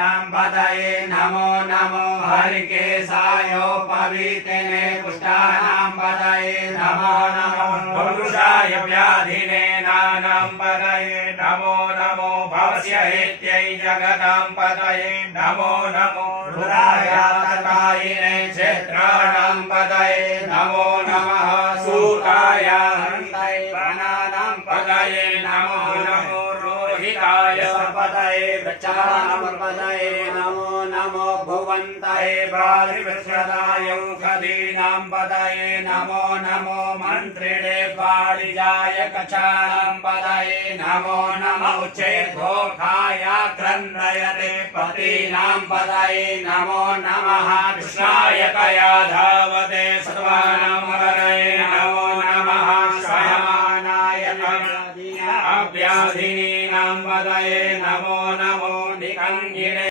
पतये नमो नमो हरिकेशायोपवीतिने पुष्टानां पतये नमो नमो पुरुषाय व्याधिने नानां पतये नमो नमो भवस्य हेत्यै जगतां पतये नमो नमो रुद्रायातकायिने क्षेत्राणां पतये नमो नमः सूताय हन्ताय वनानां पतये नमो नमो रोहिताय पतये वृक्षाणां पतये नमो नमो भुवन्ताय बालिवृक्षदाय खदीनां पतये नमो नमो मन्त्रिणे पारिजाय कक्षाणां पतये नमो नमो चेद्घोषाय क्रन्दयते पतीनां पतये नमो नमः कृष्णाय कया धावते सर्वाणां पतये नमो नमः शयमानाय अव्याधिनीनां पतये नमो नमो निकङ्गिने